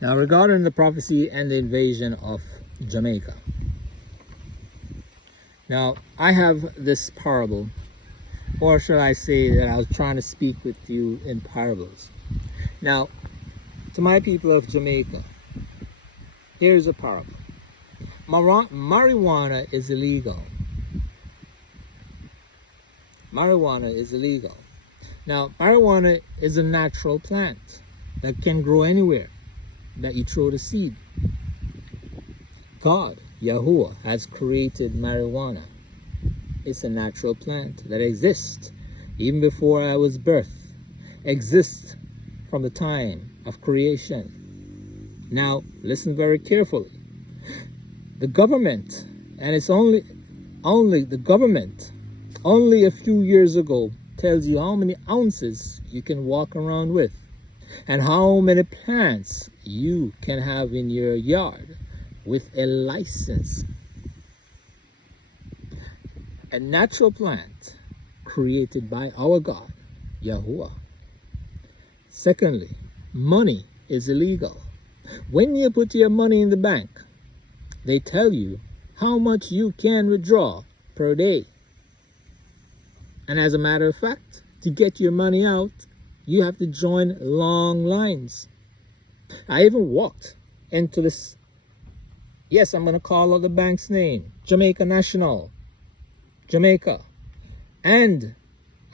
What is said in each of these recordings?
Now, regarding the prophecy and the invasion of Jamaica. Now, I have this parable, or should I say that I was trying to speak with you in parables. Now, to my people of Jamaica, here's a parable. Marijuana is illegal. Marijuana is illegal. Now, marijuana is a natural plant that can grow anywhere that you throw the seed. God, Yahuwah, has created marijuana. It's a natural plant that exists even before I was birthed, exists from the time of creation. Now, listen very carefully. The government, and it's only the government, only a few years ago tells you how many ounces you can walk around with and how many plants you can have in your yard with a license. A natural plant created by our God, Yahuwah. Secondly, money is illegal. When you put your money in the bank, they tell you how much you can withdraw per day. And as a matter of fact, to get your money out, you have to join long lines. I even walked into this, yes, I'm going to call out the bank's name, Jamaica National, Jamaica. And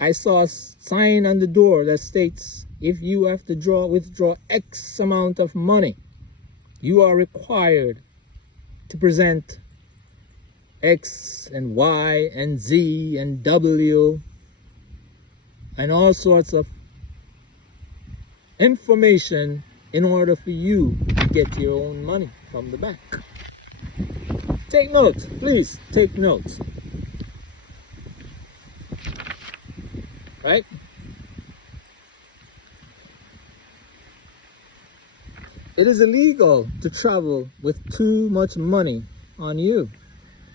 I saw a sign on the door that states, if you have to withdraw X amount of money, you are required to present X and Y and Z and W and all sorts of information in order for you to get your own money from the bank. Take note, please take note. Right? It is illegal to travel with too much money on you.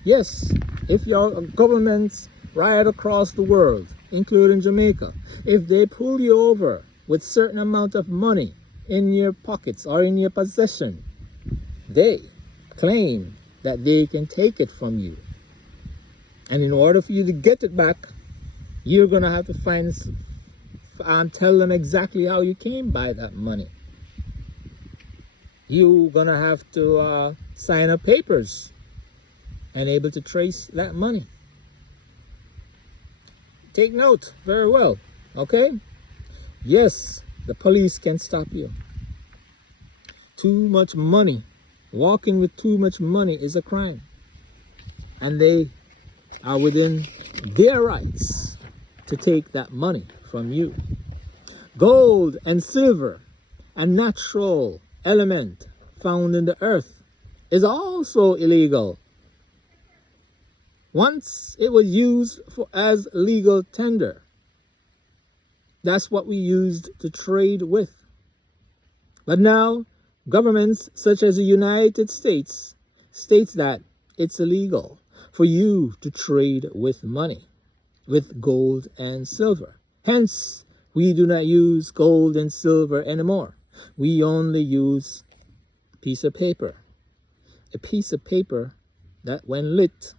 Yes, if your governments right across the world, including Jamaica, if they pull you over with certain amount of money in your pockets or in your possession, they claim that they can take it from you. And in order for you to get it back, you're going to have to tell them exactly how you came by that money. You're going to have to sign up papers and able to trace that money. Take note very well, okay? Yes, the police can stop you. Too much money, walking with too much money is a crime. And they are within their rights to take that money from you. Gold and silver, a natural element found in the earth, is also illegal. Once it was used as legal tender. That's what we used to trade with. But now, governments such as the United States states that it's illegal for you to trade with money, with gold and silver. Hence, we do not use gold and silver anymore. We only use a piece of paper. A piece of paper that when lit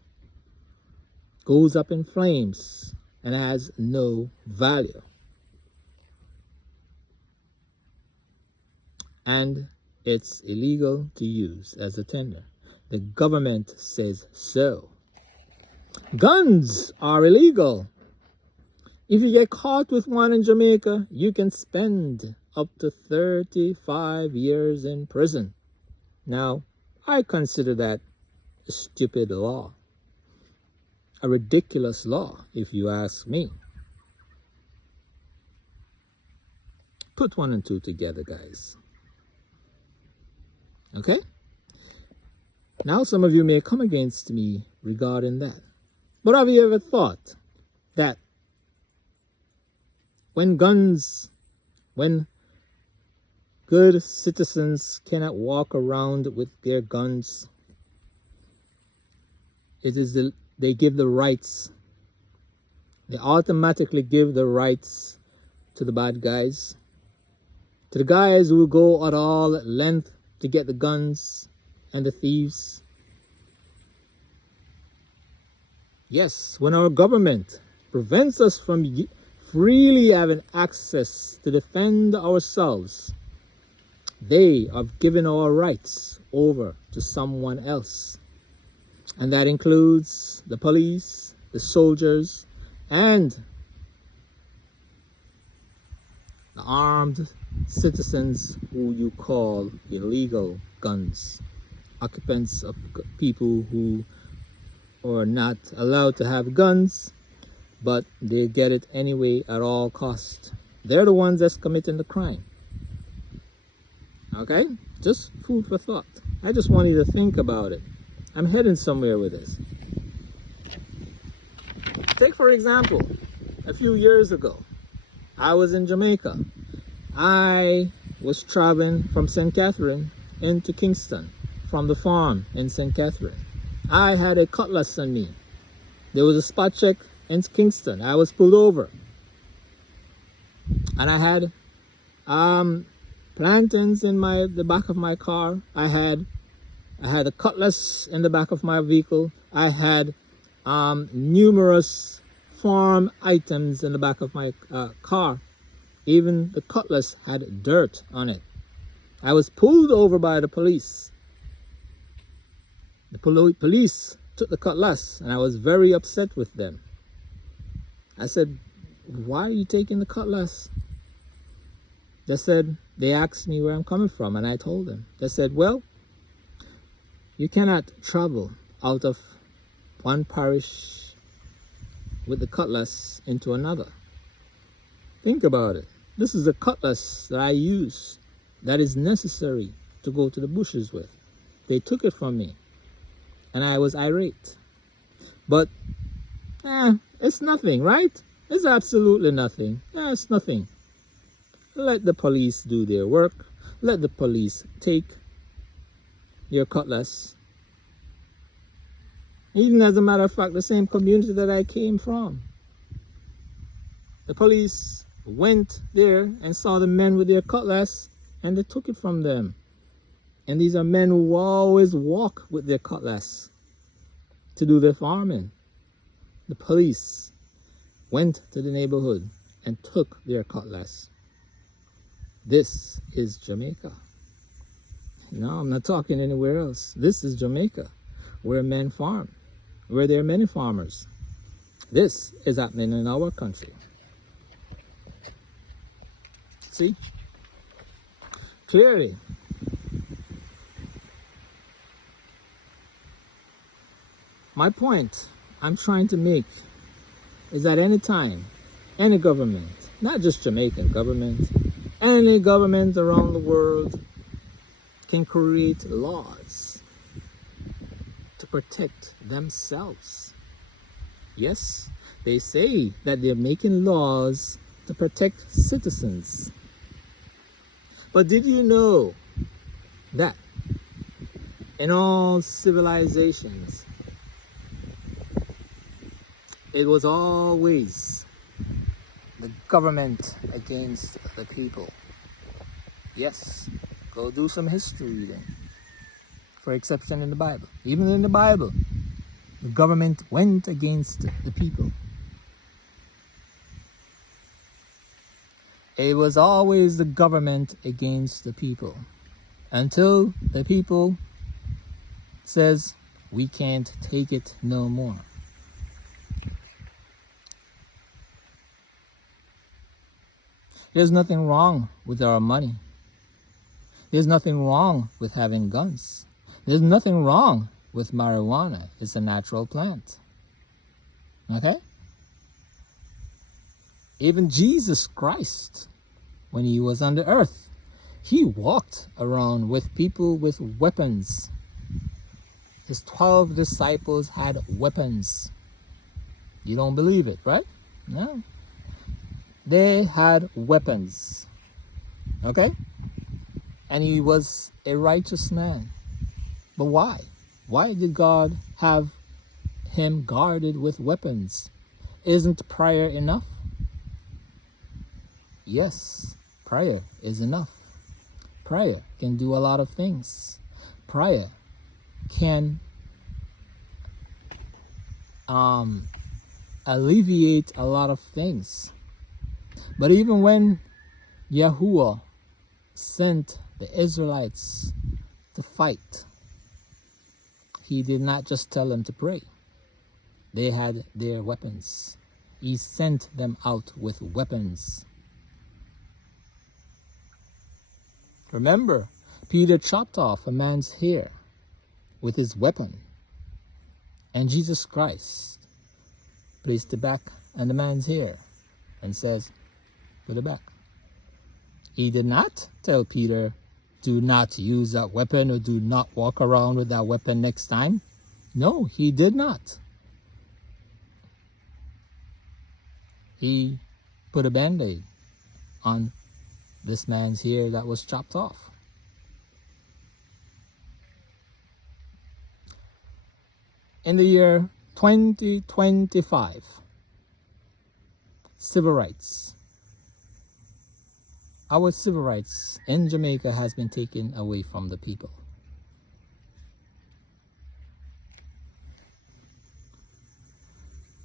goes up in flames and has no value. And it's illegal to use as a tender. The government says so. Guns are illegal. If you get caught with one in Jamaica, you can spend up to 35 years in prison. Now, I consider that a stupid law. A ridiculous law, if you ask me. Put one and two together, guys. Okay? Now some of you may come against me regarding that. But have you ever thought that when good citizens cannot walk around with their guns, they give the rights. They automatically give the rights to the bad guys, to the guys who go at all length to get the guns and the thieves. Yes, when our government prevents us from freely having access to defend ourselves, they have given our rights over to someone else. And that includes the police, the soldiers, and the armed citizens who you call illegal guns, occupants of people who are not allowed to have guns, but they get it anyway at all cost. They're the ones that's committing the crime. Okay? Just food for thought. I just want you to think about it. I'm heading somewhere with this. Take for example, a few years ago, I was in Jamaica. I was traveling from St. Catherine into Kingston from the farm in St. Catherine. I had a cutlass on me. There was a spot check in Kingston. I was pulled over. And I had plantains in the back of my car. I had a cutlass in the back of my vehicle. I had numerous farm items in the back of my car. Even the cutlass had dirt on it. I was pulled over by the police. The police took the cutlass, and I was very upset with them. I said, "Why are you taking the cutlass?" They asked me where I'm coming from, and I told them. They said, "Well, you cannot travel out of one parish with the cutlass into another." Think about it. This is a cutlass that I use that is necessary to go to the bushes with. They took it from me, and I was irate. But, it's nothing, right? It's absolutely nothing. It's nothing. Let the police do their work. Let the police take your cutlass. Even as a matter of fact, the same community that I came from. The police went there and saw the men with their cutlass, and they took it from them. And these are men who always walk with their cutlass to do their farming. The police went to the neighborhood and took their cutlass. This is Jamaica. No, I'm not talking anywhere else. This is Jamaica, where men farm, where there are many farmers. This is happening in our country. See? Clearly. My point I'm trying to make is that any time, any government, not just Jamaican government, any government around the world can create laws to protect themselves. Yes, they say that they're making laws to protect citizens. But did you know that in all civilizations, it was always the government against the people? Yes, go do some history reading. For exception in the Bible. Even in the Bible, the government went against the people. It was always the government against the people. Until the people says, we can't take it no more. There's nothing wrong with our money. There's nothing wrong with having guns. There's nothing wrong with marijuana. It's a natural plant. Okay? Even Jesus Christ, when he was on the earth, he walked around with people with weapons. His 12 disciples had weapons. You don't believe it, right? No. They had weapons. Okay? And he was a righteous man. But why? Why did God have him guarded with weapons? Isn't prayer enough? Yes, prayer is enough. Prayer can do a lot of things. Prayer can alleviate a lot of things. But even when Yahuwah sent the Israelites to fight, he did not just tell them to pray. They had their weapons. He sent them out with weapons. Remember, Peter chopped off a man's hair with his weapon, and Jesus Christ placed it back on the man's hair and says, put it back. He did not tell Peter, do not use that weapon or do not walk around with that weapon next time. No, he did not. He put a band-aid on this man's hair that was chopped off. In the year 2025, civil rights. Our civil rights in Jamaica has been taken away from the people.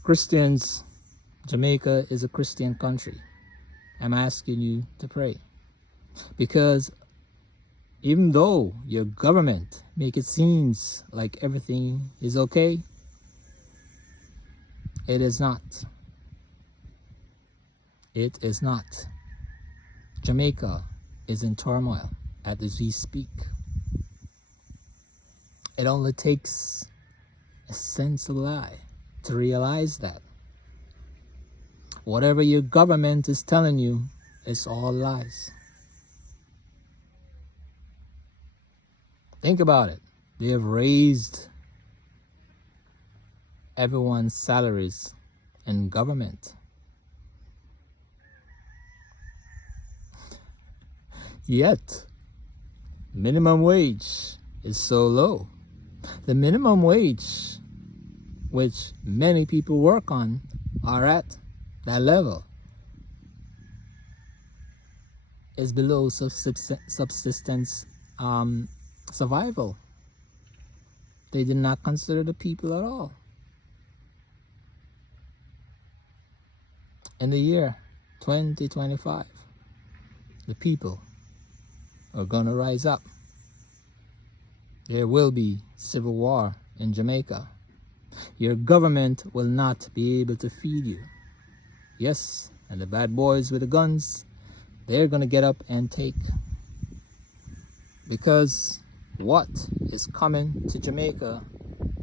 Christians, Jamaica is a Christian country. I'm asking you to pray. Because even though your government make it seems like everything is okay, it is not. It is not. Jamaica is in turmoil as we speak. It only takes a sense of lie to realize that whatever your government is telling you is all lies. Think about it. They have raised everyone's salaries in government. Yet, minimum wage is so low. The minimum wage, which many people work on, are at that level, is below subsistence survival. They did not consider the people at all. In the year 2025, the people are going to rise up. There will be civil war in Jamaica. Your government will not be able to feed you. Yes, and the bad boys with the guns, they're going to get up and take. Because what is coming to Jamaica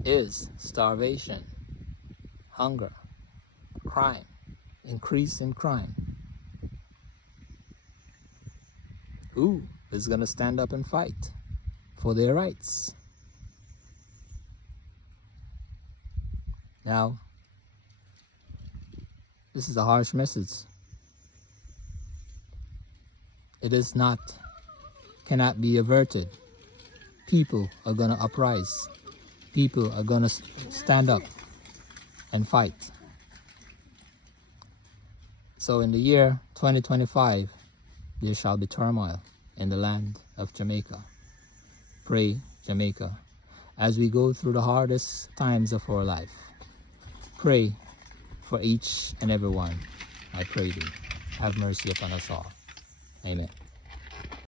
is starvation, hunger, crime, increase in crime. Who is going to stand up and fight for their rights? Now, this is a harsh message. It is not, cannot be averted. People are going to uprise. People are going to stand up and fight. So in the year 2025, there shall be turmoil in the land of Jamaica. Pray, Jamaica, as we go through the hardest times of our life. Pray for each and every one. I pray thee. Have mercy upon us all. Amen.